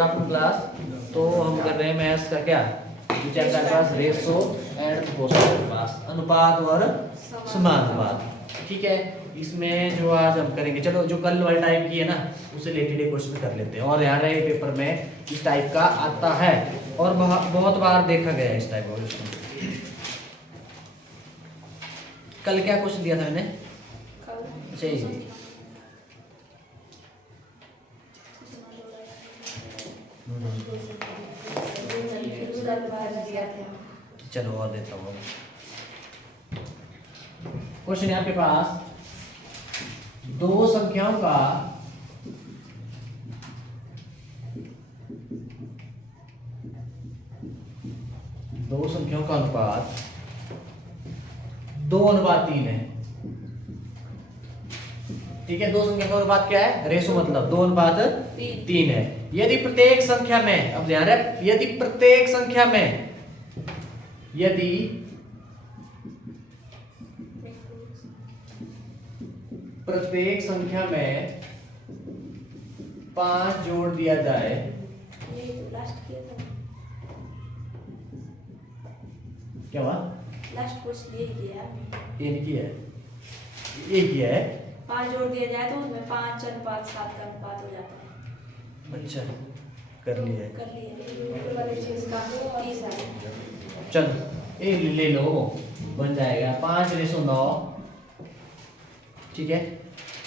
Good afternoon class. तो हम कर रहे हैं मैथ्स का क्या chapter class ratio and proportion, अनुपात और समानुपात। ठीक है, इसमें जो आज हम करेंगे, चलो जो कल वाले टाइप की है ना उससे रिलेटेड एक क्वेश्चन कर लेते हैं। और यार ये पेपर में इस टाइप का आता है और बहुत बार देखा गया है इस टाइप का क्वेश्चन। कल क्या क्वेश्चन दिया था मैंने? अच्छा, चलो और देता हूँ क्वेश्चन। आपके पास दो संख्याओं का अनुपात 2:3 है। ठीक है, दो संख्या का अनुपात क्या है? रेशो मतलब 2:3 है। यदि प्रत्येक संख्या में, अब ध्यान रख, यदि प्रत्येक संख्या में 5 जोड़ दिया जाए, क्या हुआ? लास्ट क्वेश्चन ये किया ये नहीं किया है, ये किया है। 5 जोड़ दिया जाए तो उसमें 5:7 का अनुपात हो जाता है। अच्छा, कर लिया है। कर लिए वाले चीज का 30 है। चलो ये ले लो, बन जाएगा 5:9। ठीक है,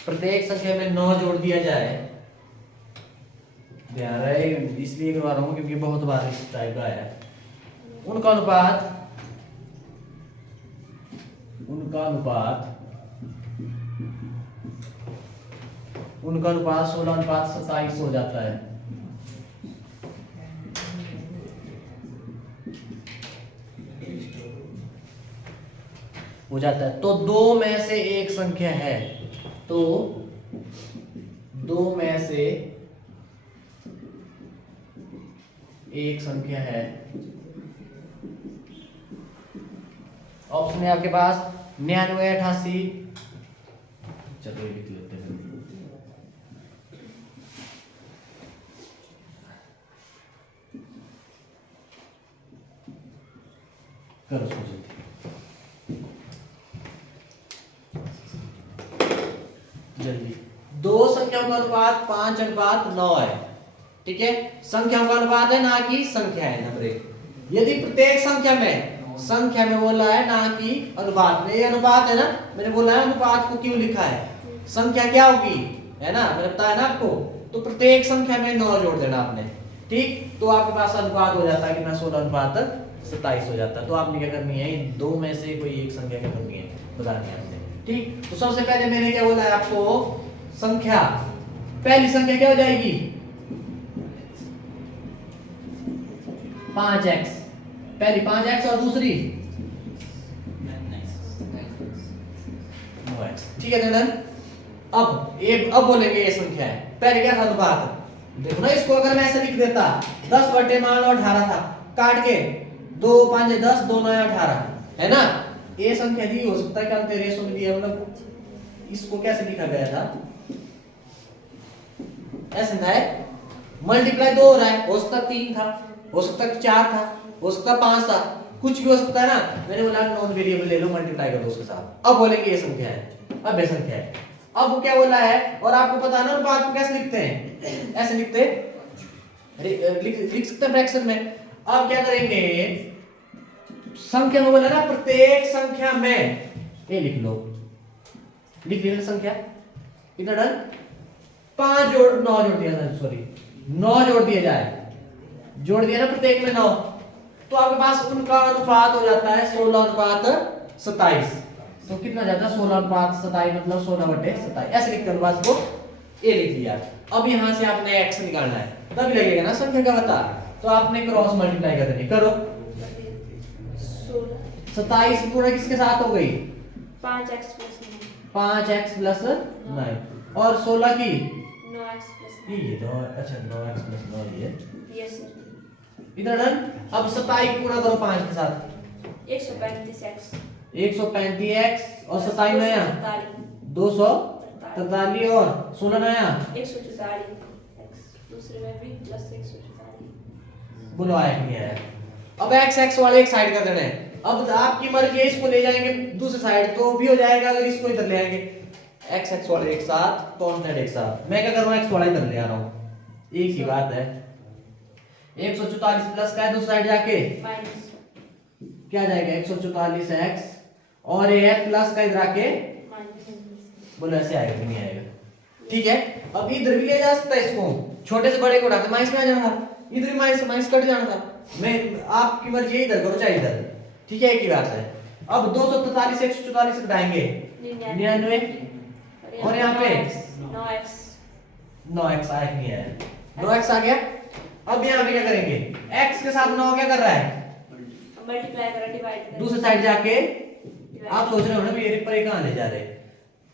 प्रत्येक संख्या में 9 जोड़ दिया जाए। ध्यान रहे, इसलिए करवा रहा हूँ क्योंकि बहुत बार इस टाइप का आया। उनका अनुपात 16:27 हो जाता है। तो दो में से एक संख्या है, तो दो में से एक संख्या है। ऑप्शन है आपके पास 99, 88। चलो ये लिख लेते हैं। करो सोचो। जल्दी। दो संख्याओं का अनुपात 5:9 है। ठीक है, संख्याओं का अनुपात है, ना कि संख्या है। नंबर 1, यदि प्रत्येक संख्या में बोला है, ना कि अनुपात में। ये अनुपात है ना, मैंने बोला है अनुपात को क्यों लिखा है, संख्या क्या होगी, है ना, मैंने बताया ना आपको। तो प्रत्येक संख्या में 9 जोड़ देना आपने। ठीक, तो आपके पास अनुपात हो जाता है कितना? 16:27 हो जाता है। तो आपने क्या करनी है, दो में से कोई एक संख्या क्या करनी है, बतानी है आपने। ठीक, तो सबसे पहले मैंने क्या बोला है आपको, संख्या, पहली संख्या क्या हो जाएगी? 5x, पहली 5x और दूसरी 9x। ठीक है डन। अब बोलेंगे ये संख्या है, पहले क्या था? अनुपात। देखो ना, इसको अगर मैं ऐसे लिख देता 10 मान लो 18 था, काट के 2 5 10, 2 9 18, है ना। ये संख्या दी हो सकता है, क्या बोलते हैं, रेशो में दिया, मतलब इसको कैसे लिखा गया था, ऐसे था, मल्टीप्लाई 2 हो रहा है, हो सकता 3 था, हो सकता 4 था, हो सकता 5 था, कुछ भी हो सकता है ना। मैंने बोला नॉन वेरिएबल ले लो, मल्टीप्लाई कर दो उसके साथ। अब बोलेंगे ये संख्या है, अब ये संख्या है। अब वो क्या बोला है, और आपको पता है ना अनुपात को कैसे लिखते हैं, ऐसे लिखते हैं, लिख सकते हैं फ्रैक्शन में। अब क्या करेंगे, संख्या में बोला ना, प्रत्येक संख्या में, ये लिख लो, लिख लिया संख्या, कितना डन? 9 जोड़ दिया था, सॉरी 9 जोड़ दिया जाए, जोड़ दिया ना प्रत्येक में 9, तो आपके पास उनका अनुपात हो जाता है 16:27। तो कितना जाता है? 16:27, मतलब 16/27। ऐसे लिखते हैं अनुपात को, ये लिख लिया। अब यहां से आपने x निकालना है, तभी लगेगा ना संख्या का पता। तो आपने क्रॉस मल्टीप्लाई कर देनी, करो। 27 पूरा किसके साथ हो गई? 5x प्लस 9, और 16 की 9x ये तो, अच्छा 9x + 9 ये यस सर। इधर डन। अब 27 पूरा करो 5 के साथ, 135x 135x, और 27 नया 243, और 16 नया 144x दूसरे में भी प्लस 144। बोलो आया कि नहीं आया? अब एक्स एक्स वाले एक साइड कर देना है। अब आपकी मर्जी है, इसको ले जाएंगे दूसरी साइड तो भी हो जाएगा, अगर इसको इधर ले आएंगे एक्स एक्स वाले एक साथ, कॉन्स्टेंट एक साथ। मैं क्या कर रहा हूँ, एक्स वाला इधर ले आ रहा हूँ, एक ही बात है। 144 प्लस का है दूसरी साइड जाके माइनस क्या जाएगा, 144 एक्स और ये है प्लस का इधर आके माइनस। बोलो ऐसे आएगा कि नहीं आएगा? ठीक है, अब इधर भी ले जा सकता है इसको, छोटे से बड़े को उठाते माइनस में आ जाना था, इधर भी माइनस से माइनस कट जाना था। मैं आपकी मर्जी है, इधर करो चाहे इधर, ठीक है, एक ही बात है। अब 243 144 घटाएंगे 99 और यहाँ पे 9x 9x आया कि नहीं आया? 9x आ गया। अब यहाँ पे क्या करेंगे, x के साथ 9 क्या कर रहा है, मल्टीप्लाई करो, डिवाइड करो, दूसरी साइड जाके। आप सोच रहे हो ना मेरे पर ये कहां ले जा रहे,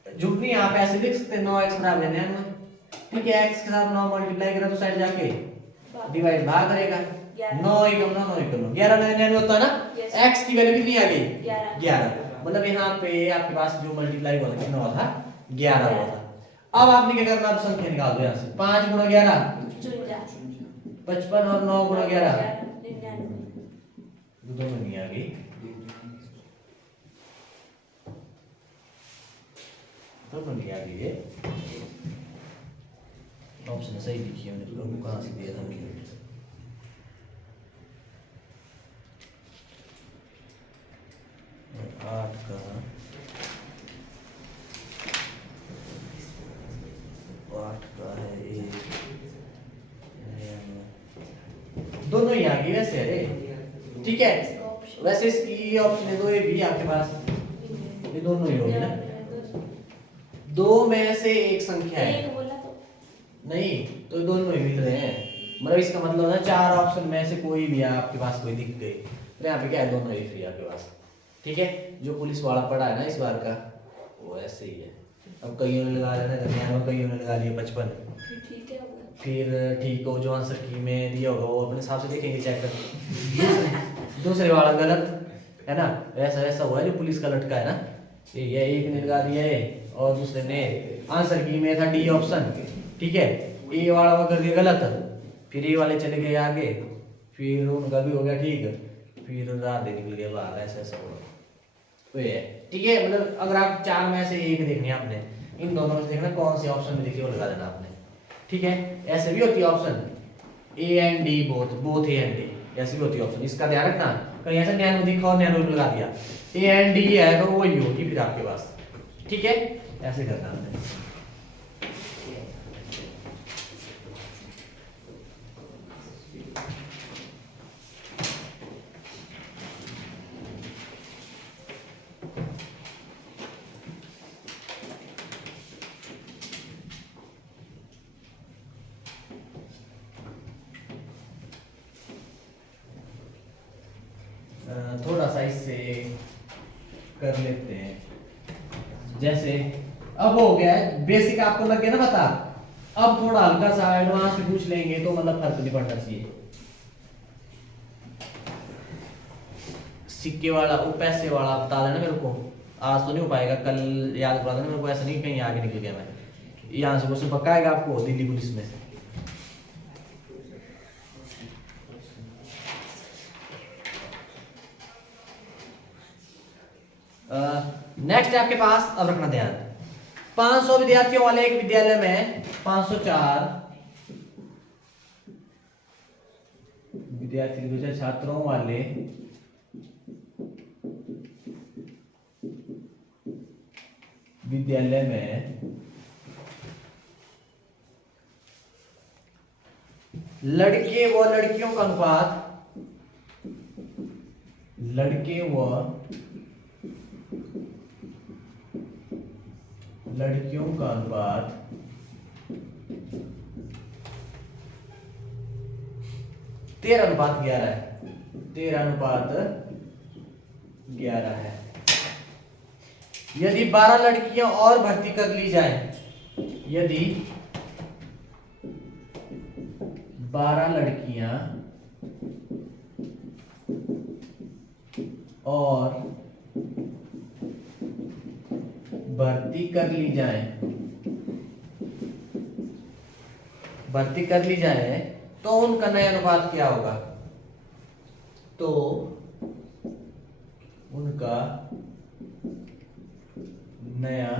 जुट नहीं, आप ऐसे लिख सकते हैं 9x बराबर 99। ठीक है, x के साथ 9 मल्टीप्लाई करा तो साइड जाके डिवाइड भाग करेगा, 9 एकम 9 9 एकम 11 99 होता है ना। x की वैल्यू कितनी आ गई, 11। मतलब यहाँ पे आपके पास जो मल्टीप्लाई हुआ था कितना हुआ था, 11 हुआ था। अब आपने क्या करना, अब संख्या निकाल दो यहाँ से, 5 गुणा 11 55 और 9 गुणा 11 दोनों नहीं आ गई, दोनों नहीं आ गई। ये ऑप्शन सही लिखी है मैंने, तो कहाँ से दिया था मुझे, आठ का है एक, दोनों ही आ गई वैसे। अरे ठीक है, वैसे इसकी ऑप्शन है दो, ये भी आपके पास, ये दोनों ही होंगे ना, दो में से एक संख्या है, एक बोला तो नहीं तो दोनों ही मिल रहे हैं, मतलब इसका मतलब है चार ऑप्शन में से कोई भी आपके पास कोई दिख गई, तो यहाँ पे क्या है, दोनों ही फ्री आपके पास। ठीक है, जो पुलिस वाला पढ़ा है ना इस बार का, वो ऐसे ही है। अब कईयों ने लगा लेना दरमियान में, कईयों ने लगा लिया 55, ठीक है, फिर ठीक हो जो आंसर की में दिया होगा वो अपने हिसाब से देखेंगे, चेक कर दूसरे वाला गलत है ना, ऐसा ऐसा हुआ है जो पुलिस का लटका है ना, ये एक ने लगा दिया है और दूसरे ने आंसर की में था डी ऑप्शन। ठीक है, ए वाला वो कर दिया गलत, फिर ए वाले चले गए आगे, फिर उनका भी हो गया ठीक, फिर राधे निकल गए बाहर, ऐसा ऐसा हुआ तो ये है। ठीक है, मतलब अगर आप चार में से एक देखनी है आपने, इन दोनों में से देखना कौन से ऑप्शन में देखिए वो लगा देना आपने। ठीक है, ऐसे भी होती है option A and D, both A and D, ऐसी भी होती है ऑप्शन, इसका ध्यान रखना। कहीं ऐसा नैनो दिखा और नैनो लगा दिया, ए एंड डी है तो वही होगी फिर आपके पास। ठीक है, ऐसे करना है। थोड़ा सा इससे कर लेते हैं, जैसे अब हो गया है बेसिक, आपको लग गया ना पता, अब थोड़ा हल्का सा एडवांस भी पूछ लेंगे तो मतलब फर्क नहीं पड़ना चाहिए। सिक्के वाला वो पैसे वाला बता देना मेरे को, आज तो नहीं हो पाएगा, कल याद करा देना मेरे को, ऐसा नहीं कहीं आगे निकल गया मैं, यहाँ से क्वेश्चन पक्का आएगा आपको दिल्ली पुलिस में। नेक्स्ट है आपके पास, अब रखना ध्यान, 500 विद्यार्थियों वाले एक विद्यालय में 504 विद्यार्थी छात्रों वाले विद्यालय में लड़के व लड़कियों का अनुपात, लड़के व लड़कियों का अनुपात 13:11 है, 13:11 है। यदि 12 लड़कियां और भर्ती कर ली जाए, यदि 12 लड़कियां और भर्ती कर ली जाए भर्ती कर ली जाए तो उनका नया अनुपात क्या होगा? तो उनका नया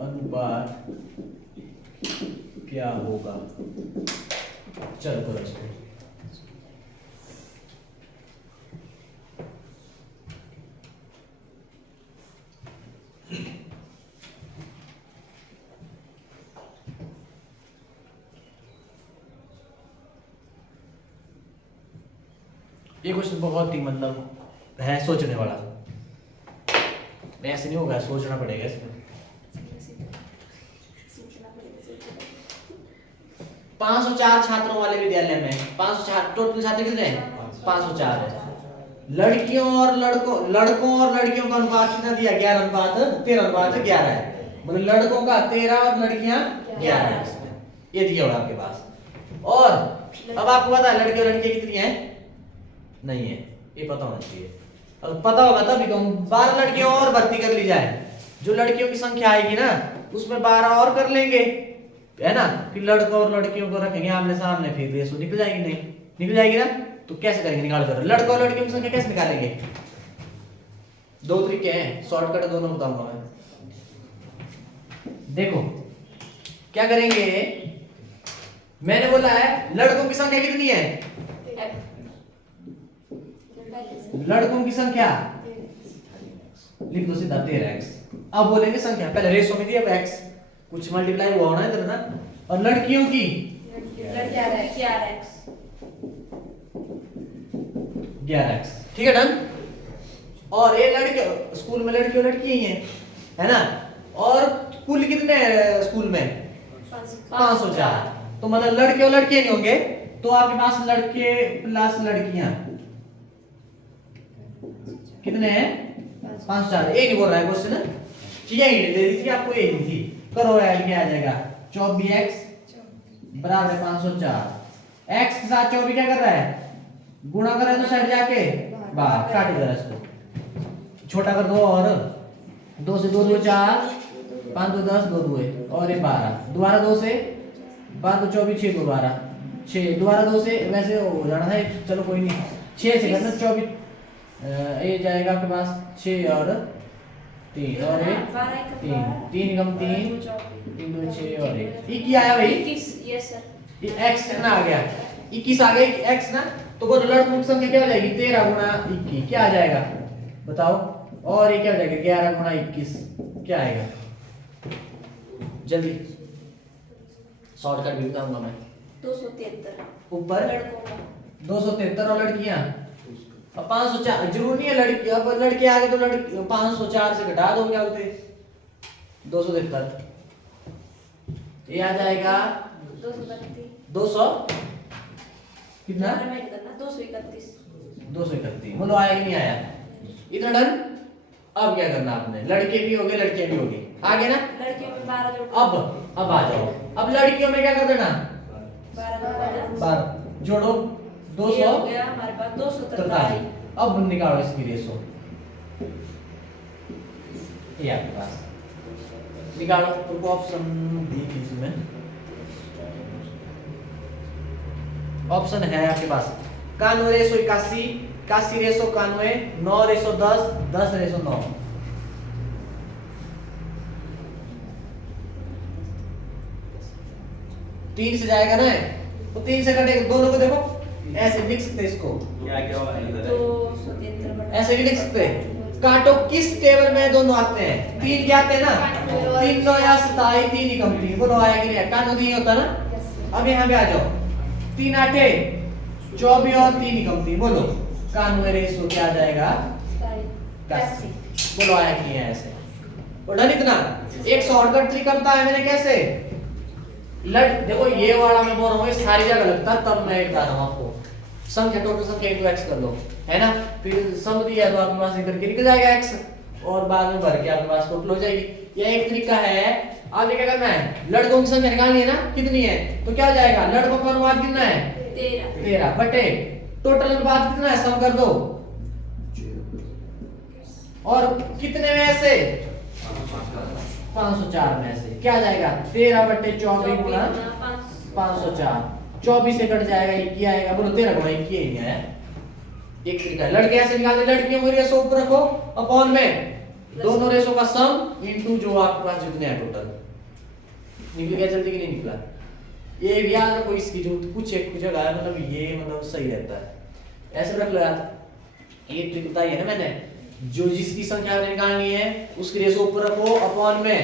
अनुपात क्या होगा? चलो करो इसको। ये क्वेश्चन बहुत ही मतलब है सोचने वाला। ऐसे नहीं होगा, सोचना पड़ेगा इसमें। 504 छात्रों वाले विद्यालय में 504 टोटल छात्र कितने हैं? 504 है। लड़कियों और लड़कियों का अनुपात कितना दिया? 13:11 है। मतलब लड़कों का 13 और लड़कियां 11 है इसमें। ये दिया होगा आपके पास। और अब आपको पता है लड़के और लड़कियां कितनी हैं? नहीं है, ये पता होना चाहिए। अब पता होगा तभी तो 12 लड़कियां और भर्ती कर ली जाए। जो लड़कियों की संख्या आएगी ना उसमें 12 और कर लेंगे, है ना। फिर लड़कों और लड़कियों को रखेंगे आमने सामने, फिर रेशो निकल जाएगी। नहीं निकल जाएगी ना, तो कैसे करेंगे? निकाल कर लड़कों और लड़कियों की संख्या कैसे निकालेंगे? दो तरीके हैं, शॉर्टकट दोनों बताऊंगा मैं। देखो क्या करेंगे, मैंने बोला है लड़कों की संख्या कितनी है? लड़कों की संख्या लिख दो सीधा 13x। अब बोलेंगे संख्या, पहले रेशो में दिया x, कुछ मल्टीप्लाई हुआ होना इधर ना। और लड़कियों की 11x, ठीक है डन। और ये लड़के स्कूल में लड़की और लड़की ही है ना। और कुल कितने हैं स्कूल में? 504। तो मतलब लड़के और लड़के नहीं होंगे, तो आपके पास लड़के प्लस लड़कियां कितने हैं? 504। ये नहीं बोल रहा है क्वेश्चन, ठीक है। ये दे दी थी आपको, ये दी थी। करो ऐड, क्या आ जाएगा? 24x बराबर 504। x के साथ 24 क्या कर रहा है? गुणा कर रहा है तो साइड जाके बाहर काट जरा इसको, छोटा कर दो। और 2 से 2 2 4, 5 2 10, 2 2 और ये 12, दोबारा 2 से 5 2 24, 6 2 12, 6 दोबारा 2 से, वैसे हो जाना था, चलो कोई नहीं। 6 से करना 24, ये जाएगा आपके पास 6 और 3 और 3 कम 3 3 2 6 और 1 21 आया भाई। 21, यस सर। ये x कितना आ गया? 21 आ गया x ना। तो वो लड़कों की संख्या क्या हो जाएगी? 13 गुणा 21 क्या आ जाएगा बताओ? और ये क्या हो जाएगा? 11 गुणा 21 क्या आएगा? जल्दी शॉर्टकट भी बताऊंगा मैं। 273 ऊपर लड़कों का, 273 और लड़कियां अब 504। जरूर नहीं है लड़की, अब लड़के आ गए तो लड़की 504 से घटा दो, क्या होते 273। ये आ जाएगा 200 कितना? 231। 231। बोलो आया कि नहीं आया? इतना डन। अब क्या करना आपने? लड़के भी हो गए लड़कियां भी हो गई, आ गए ना। लड़कियों में 12 जोड़। अब आ जाओ। अब लड़कियों में क्या कर देना? 12 जोड़ो 200 हो गया हमारे पास 243। अब निकालो इसकी रेशो, ये आपके पास निकालो। तो ऑप्शन दी इसमें ऑप्शन है आपके पास 91 रेशो 81, 81 रेशो 91, 9 रेशो 10, 10 रेशो 9। तीन से जाएगा ना, तो 3 से कटेगा। दोनों को देखो ऐसे लिख सकते इसको, ऐसे भी लिख सकते। काटो किस टेबल में दोनों आते हैं? 3 क्या आते हैं ना, 3 9 या 27, 3 ही कम 3। बोलो आया कि नहीं? कानो 3 होता ना। अब यहाँ पे आ जाओ, 3 8 24 और 3 ही कम 3। बोलो 91 रेशो क्या आ जाएगा? 81। बोलो आया कि नहीं है? ऐसे बोला इतना। एक शॉर्टकट ट्रिक करता है मैंने, कैसे? देखो ये वाला मैं बोल रहा हूँ सारी जगह लगता, तब मैं बता रहा हूँ आपको। संख्या टोटल संख्या इनटू x कर लो, है ना। फिर सम दिया तो आपके पास करके निकल जाएगा x, और बाद में भर के आपके पास टोटल हो जाएगी। यह एक तरीका है। आपने क्या करना है? लड़कों की संख्या निकालनी है ना, कितनी है? तो क्या हो जाएगा? लड़कों का अनुपात कितना है? 13 बटे टोटल अनुपात कितना है? सम कर दो। और कितने में ऐसे 504 में से क्या आ जाएगा 13/24 गुणा 504, 24 से कट जाएगा 21 आएगा। बोलो 13 गुणा 21 ही आया। एक तरीका है। लड़के ऐसे निकालते, लड़कियों को रेशो ऊपर रखो अपॉन में दोनों रेशो का सम इनटू जो आपके पास जितने हैं टोटल। निकल गया जल्दी कि नहीं निकला? ये भी याद रखो, इसकी जो कुछ एक जगह है मतलब ये मतलब सही रहता है। ऐसे रख लो यार, ये ट्रिक बताई है ना मैंने, जो जिसकी संख्या निकालनी है उसकी रेशो ऊपर रखो अपॉन में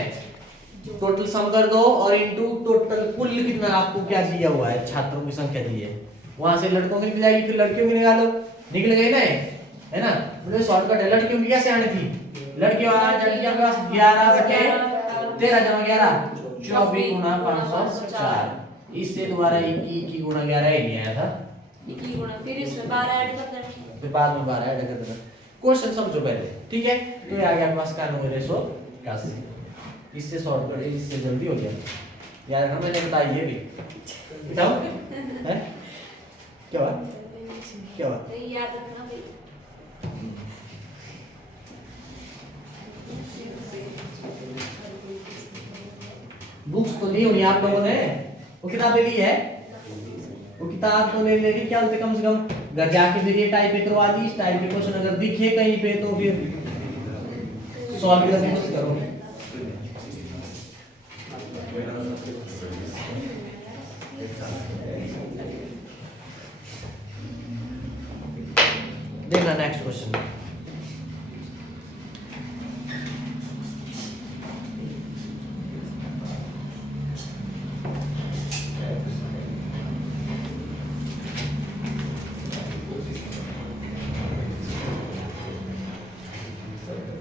टोटल सम कर दो और इनटू टोटल कुल कितना आपको क्या दिया हुआ है, छात्रों की संख्या दी है, वहां से लड़कों की निकल जाएगी, फिर लड़कियों की निकालो, निकल गई ना, है ना। मुझे शॉर्टकट है। लड़कियों की कैसे आनी थी? लड़कियों के पास 11/13 जमा 11 24 गुणा 504। इससे दोबारा 21 गुणा 11 ही नहीं आया था, 21 गुणा फिर इसमें 12 ऐड कर देना, फिर बाद में 12 ऐड कर देना। क्वेश्चन समझो पहले, ठीक है। तो ये आ गया आपके पास 9181। इससे शॉर्टकट है, इससे जल्दी हो गया यार। हम मैंने बताया ये भी बताओ है क्या हुआ, क्या हुआ? तो याद रखना भाई। बुक्स तो ली होनी आप लोगों ने, वो किताबें ली है, वो किताब तो ले लेनी, क्या होते कम से कम घर जाके फिर ये टाइप करवा दी। इस टाइप के क्वेश्चन अगर दिखे कहीं पे तो फिर सॉल्व करने की कोशिश करो। देखना नेक्स्ट क्वेश्चन।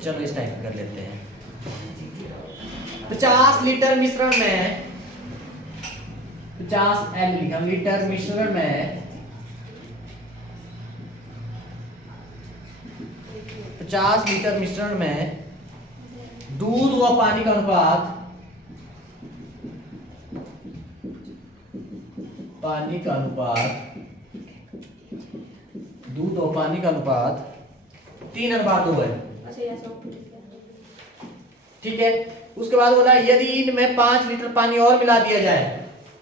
चलो इस टाइप कर लेते हैं। 50 लीटर मिश्रण में 50 ml लिखा, लीटर मिश्रण में 50 लीटर मिश्रण में दूध व पानी का अनुपात, पानी का अनुपात, दूध और पानी का अनुपात 3:2 है, ठीक है। उसके बाद बोला यदि इनमें 5 लीटर पानी और मिला दिया जाए,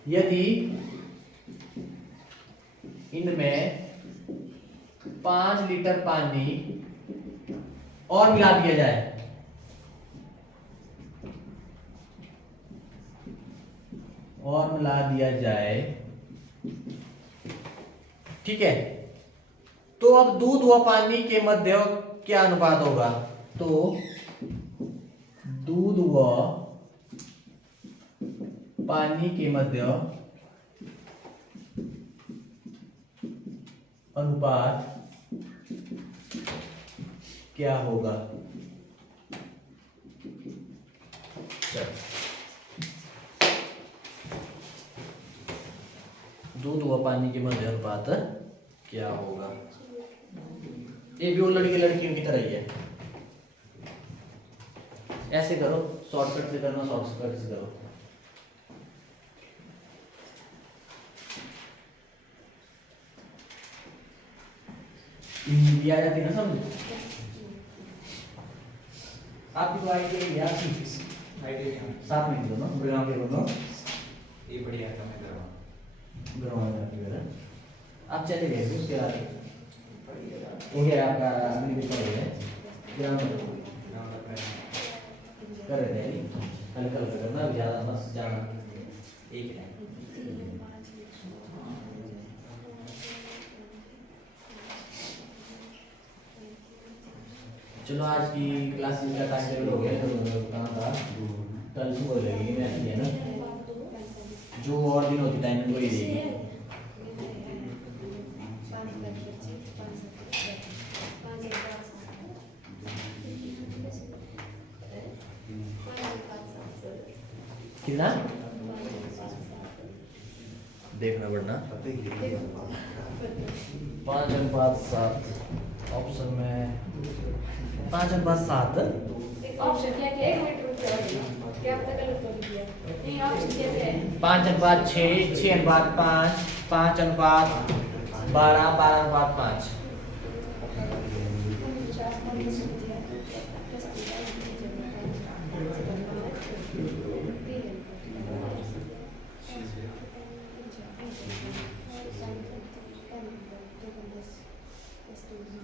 यदि इनमें 5 लीटर पानी और मिला दिया जाए, और मिला दिया जाए, ठीक है, तो अब दूध व पानी के मध्य क्या अनुपात होगा? तो दूध व पानी के मध्य अनुपात क्या होगा? दूध व पानी के मध्य अनुपात क्या होगा? ये भी वो लड़के लड़कियों की तरह ही है। ऐसे करो, शॉर्टकट से करना, शॉर्टकट से करो। हिंदी आ जाती है ना समझ? आपकी तो आईडिया साथ में दोनों गुड़गांव के दोनों ये बढ़िया था। मैं आप चले गए उसके बाद हो गया आपका अगली पेपर हो गया कर रहे थे हल्का हल्का करना, ज्यादा बस जाना एक है। चलो आज की क्लासेस का टाइम टेबल हो गया। तो कहाँ था? कल सुबह लगेगी मैं है ना, जो और दिन होती टाइम वही देगी। कितना देखना पड़ना 5:7 ऑप्शन में 5:7 ऑप्शन क्या क्या? एक मिनट रुक जाओ, क्या पता गलत बोल दिया। नहीं ऑप्शन क्या क्या है? 5:6 6:5 5:12 12:5।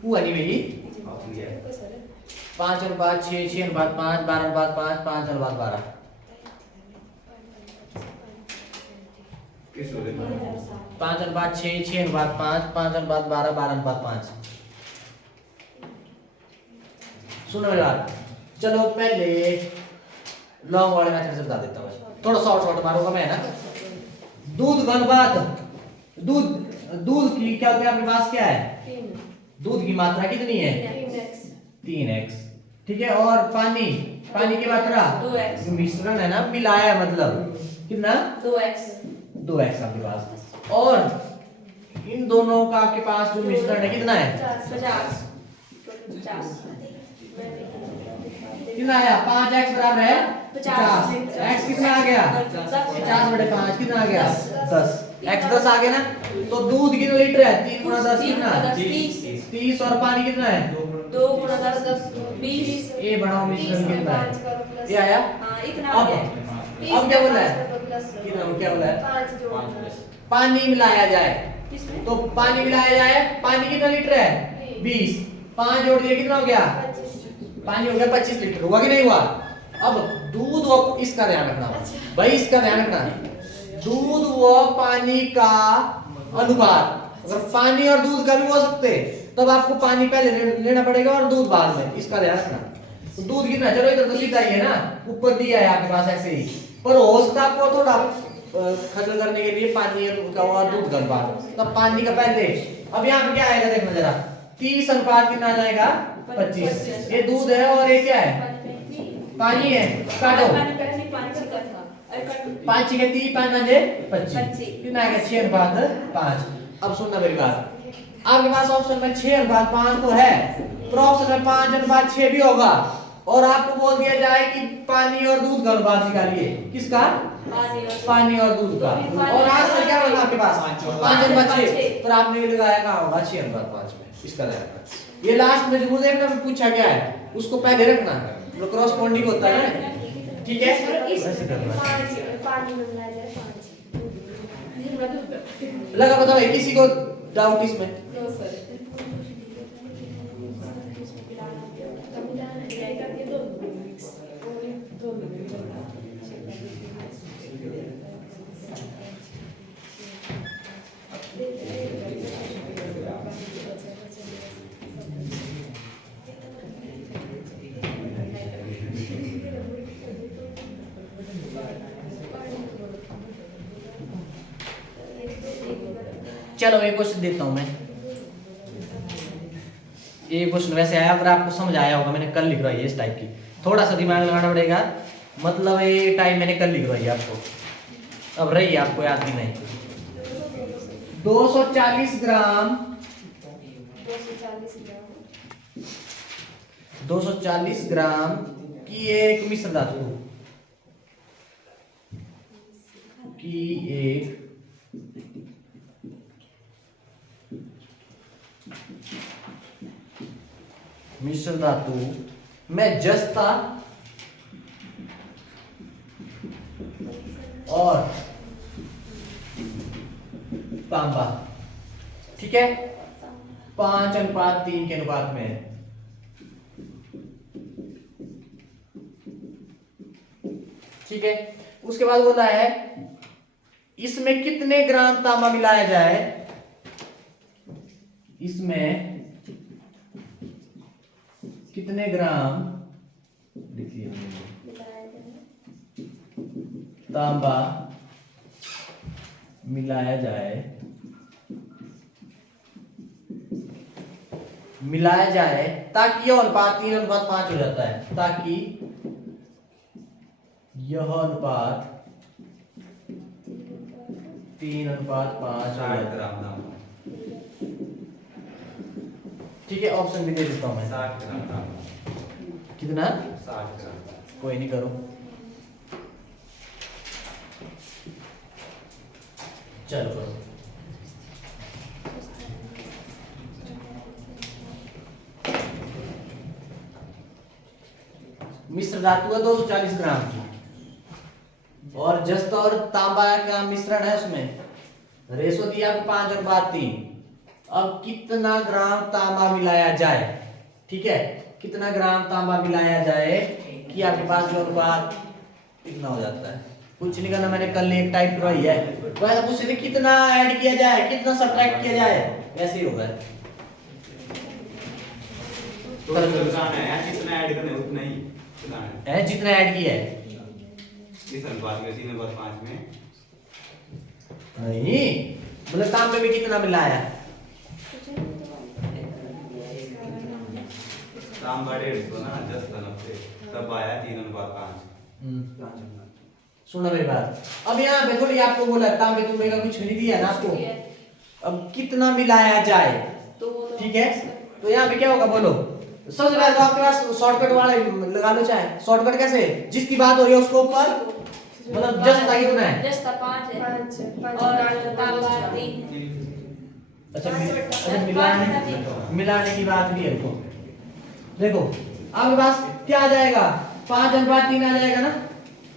हुआ नहीं भाई। ऑफ लिया है। 5:6, 6:5, 12:5, 5:12। किस वाले में? 5:6, 6:5, 5:12, 12:5। सुनो मेरी बात, चलो पहले लॉन्ग वाले मेथड से बता देता हूँ, थोड़ा शॉर्ट मारूंगा मैं ना। दूध घनत्व, दूध की क्या होता है आपके पास, क्या है, दूध की मात्रा कितनी है, 3x, ठीक है। और पानी की मात्रा 2x, मिश्रण है ना, मिलाया है मतलब कितना, 2x आपके पास। और इन दोनों का आपके पास जो मिश्रण है कितना है, 50। कितना आया, 5x बराबर है 50। x कितना आ गया, 50/5 कितना आ गया, 10। x 10 आ गया ना। तो दूध कितना लीटर है, 3 × 10 कितना, 30। और पानी कितना है, 2 × 10 20। ये बनाओ मिश्रण कितना है, ये आया। अब क्या बोला है, कितना, क्या बोला है, पानी मिलाया जाए। तो पानी मिलाया जाए, पानी कितना लीटर है, 20। 5 जोड़ दिया कितना हो गया, पानी हो गया 25 लीटर, हुआ कि नहीं हुआ। अब दूध व इसका ध्यान रखना भाई, इसका ध्यान रखना, दूध व पानी का अनुपात, अगर पानी और दूध का भी हो सकते तब आपको पानी पहले लेना पड़ेगा और दूध बाद में, इसका ध्यान रखना। तो दूध कितना, चलो इधर तो सीधा ही है ना, ऊपर दिया है आपके पास ऐसे ही, पर हो सकता है आपको थोड़ा खजल करने के लिए पानी का और दूध का अनुपात, तब पानी का पहले। अब यहाँ पे क्या आएगा देखना जरा, 30 अनुपात कितना आ जाएगा, 25। ये दूध है और ये क्या है, पानी है, काटो। 5 6 30, 5 5 25 कितना आएगा, 6:5। अब सुनना मेरी बात, आपके पास ऑप्शन में 6:5 तो है, पर ऑप्शन में 5:6 भी होगा, और आपको बोल दिया जाए कि पानी और दूध का अनुपात निकालिए, किसका, पानी और दूध का। और आंसर क्या होगा आपके पास, 5:6, पर आपने ये लगाया कहाँ होगा, 6:5 में, इसका ध्यान रखना। ये लास्ट में जरूर देखना पूछा गया है, उसको पहले रखना, जो क्रॉसपोंडिंग होता है ना, ठीक है, ऐसे करना। लगा पता भाई, किसी को डाउट इसमें, चलो एक क्वेश्चन देता हूं मैं। ये क्वेश्चन वैसे आया, पर आपको समझ आया होगा, मैंने कल लिखवाई है इस टाइप की, थोड़ा सा दिमाग लगाना पड़ेगा, मतलब ये टाइप मैंने कल लिखवाई है आपको, अब रही आपको याद भी नहीं। 240 ग्राम 240 ग्राम की एक मिश्र धातु की एक मिश्र धातु में जस्ता और तांबा, ठीक है, 5:3 के अनुपात में है। ठीक है, उसके बाद बोला है इसमें कितने ग्राम तांबा मिलाया जाए, इसमें कितने ग्राम, देखिए, तांबा मिलाया जाए ताकि यह अनुपात 3:5 हो जाता है, ताकि यह अनुपात 3:5 60 ग्राम दाम, ठीक है। ऑप्शन भी दे देता हूं मैं, 60 ग्राम दाम, कितना, 60 ग्राम, कोई नहीं, करो, चलो करो। मिश्र धातु है 240 ग्राम की, और जस्त और तांबा का मिश्रण है, उसमें रेशो दिया 5:3, अब कितना ग्राम तांबा मिलाया जाए, ठीक है, कितना ग्राम तांबा मिलाया जाए कि आपके पास जो अनुपात इतना हो जाता है। कुछ नहीं करना, मैंने कल एक टाइप करवाई है, वैसे पूछ रहे कितना ऐड किया जाए, कितना सब्ट्रैक्ट किया जाए, वैसे ही होगा। तो लगाना है जितना ऐड करना है उतना ही लगाना है जितना ऐड किया है। इस अनुपात में 3 अनुपात 5 में नहीं, मतलब तांबे में कितना मिलाया, तांबा 150 ना 10 धन से तब आया 3 अनुपात 5। सुनो मेरी बात। अब यहाँ पे थोड़ी आपको बोला तांबे तुंबे का कुछ नहीं दिया ना आपको, अब कितना मिलाया जाए, ठीक है, तो यहाँ पे क्या होगा बोलो। सबसे पहले तो आपके पास शॉर्टकट वाला लगा लो, चाहे शॉर्टकट कैसे, जिसकी बात हो रही है उसको ऊपर, मतलब जस्ट ताकि कितना है, जस्ट 5 है और तांबा 3 है। अच्छा मिलाने की बात भी है। देखो आपके पास क्या आ जाएगा, 5:3 आ जाएगा ना,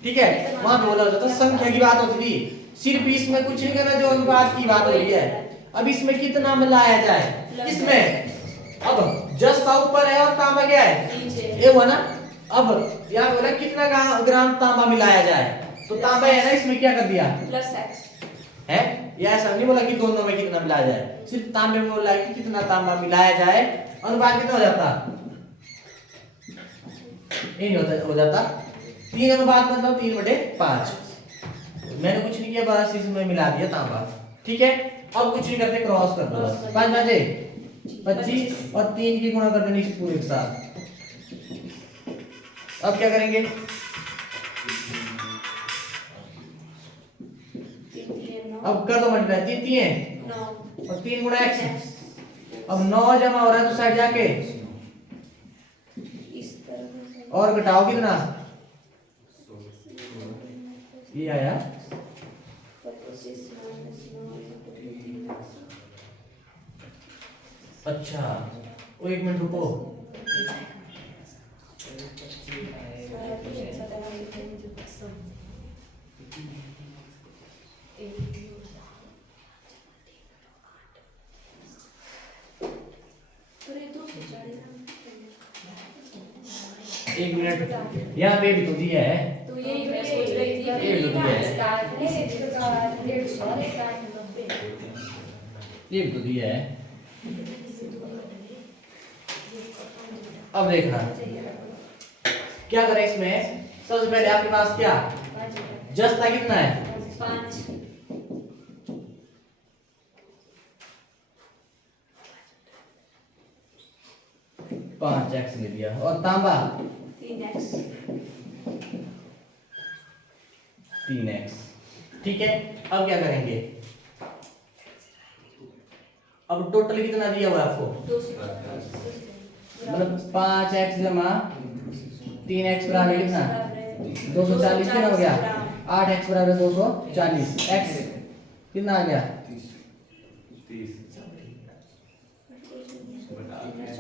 ठीक है। वहां पे बोला जाता संख्या की बात होती थी, सिर्फ इसमें कुछ नहीं करना, जो अनुपात की बात हो रही है। अब इसमें कितना मिलाया जाए, इसमें अब जस्ट ऊपर है और तांबा क्या है, ये हुआ ना। अब यहाँ बोला कितना ग्राम तांबा मिलाया जाए, तो तांबा है ना, इसमें क्या कर दिया प्लस x है, ये ऐसा नहीं बोला कि दोनों में कितना मिलाया जाए, सिर्फ तांबे में बोला कि कितना तांबा मिलाया जाए, अनुपात कितना हो जाता, ये नहीं होता, हो जाता 3 अनुपात मतलब 3/5। मैंने कुछ नहीं किया, बस इसमें मिला दिया तांबा, ठीक है। अब कुछ नहीं करते, क्रॉस कर दो बस, 5 बजे 25 और 3 की गुणा कर देनी इस पूरे के साथ। अब क्या करेंगे, अब कर दो मल्टीप्लाई, 3 है 9 और 3 गुणा x, अब 9 जमा हो रहा है तो साइड जाके इस तरह और घटाओ कितना, ये आया 25 -9 अच्छा। वो 1 मिनट रुको, एक मिनट, यहाँ पे भी तो दिया है, तो यही मैं सोच रही थी ये कि भी है। ये भी तो दिया है। अब देखना क्या करें इसमें, सबसे पहले आपके पास क्या जस्ता कितना है, 5 5x ले दिया, और तांबा 3x 3x, ठीक है। अब क्या करेंगे, अब टोटल कितना दिया हुआ है आपको, मतलब 5x जमा 3x बराबर कितना 240, कितना हो गया 8x बराबर 240, x कितना आ गया 30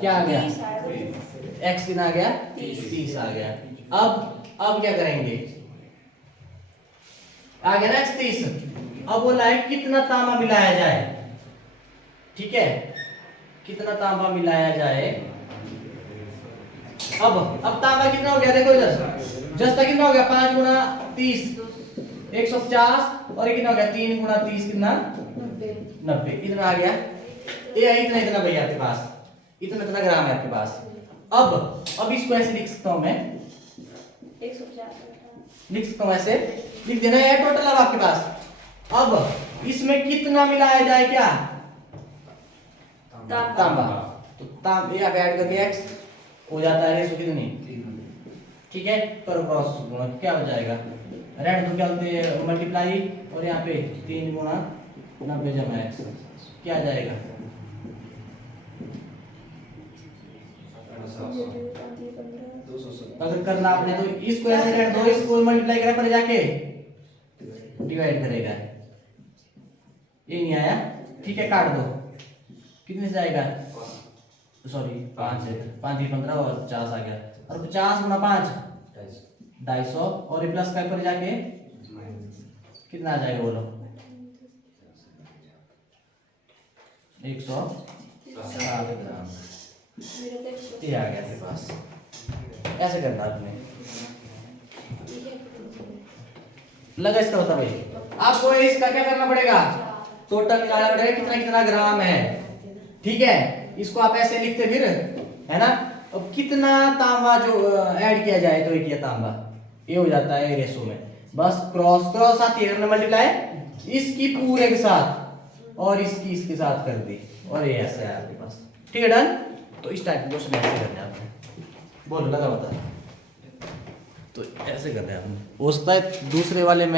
क्या आ गया, 30 x कितना आ गया 30 आ गया। अब क्या करेंगे, आ गया ना x 30। अब बोला है कितना तांबा मिलाया जाए, ठीक है, कितना तांबा मिलाया जाए। अब तांबा कितना हो गया, देखो इधर जस्ता कितना हो गया, 5 गुणा 30 150, और ये कितना हो गया 3 गुणा 30 कितना 90, इतना आ गया। ये इतना इतना भैया आपके पास, इतना इतना ग्राम है आपके पास। अब इसको ऐसे लिख सकता हूं मैं, 150 लिख सकता हूं ऐसे, लिख देना है टोटल अब आपके पास। अब इसमें कितना मिलाया जाए, क्या तांबा, तो तांबे आप ऐड करके x हो जाता है रेशो कितनी, ठीक है, करो क्रॉस गुणा, क्या हो जाएगा, रेड तो क्या होते हैं मल्टीप्लाई, और यहाँ पे 3 गुणा 90 जमा x, क्या आ जाएगा, अगर करना आपने तो इसको ऐसे रेड दो, इसको मल्टीप्लाई करें पर जाके डिवाइड करेगा, ये नहीं आया, ठीक है, काट दो, कितने से आएगा, सॉरी 5 है, 5 ही 15 और 50 आ गया, और 50 गुणा 5 250, और ये प्लस का पर जाके कितना आ जाएगा बोलो, 107 ग्राम मेरा तो 100 ये आ गया आपके पास। ऐसे करना आपने लगा इसका होता भाई। आपको इसका क्या करना पड़ेगा, टोटल निकालना पड़ेगा कितना कितना ग्राम है, ठीक है। इसको आप ऐसे लिखते फिर, है ना। अब कितना तांबा जो ऐड किया जाए तो ये किया तांबा, ये हो जाता है रेशो में। बस क्रॉस क्रॉस आती है, मल्टीप्लाई इसकी पूरे के साथ और इसकी इसके साथ कर दी, और ये ऐसे है आपके पास, ठीक है। डन। तो इस टाइप को ऐसे करना है आपको, बोलो लगा होता है तो ऐसे करना है आपने। हो सकता है दूसरे वाले में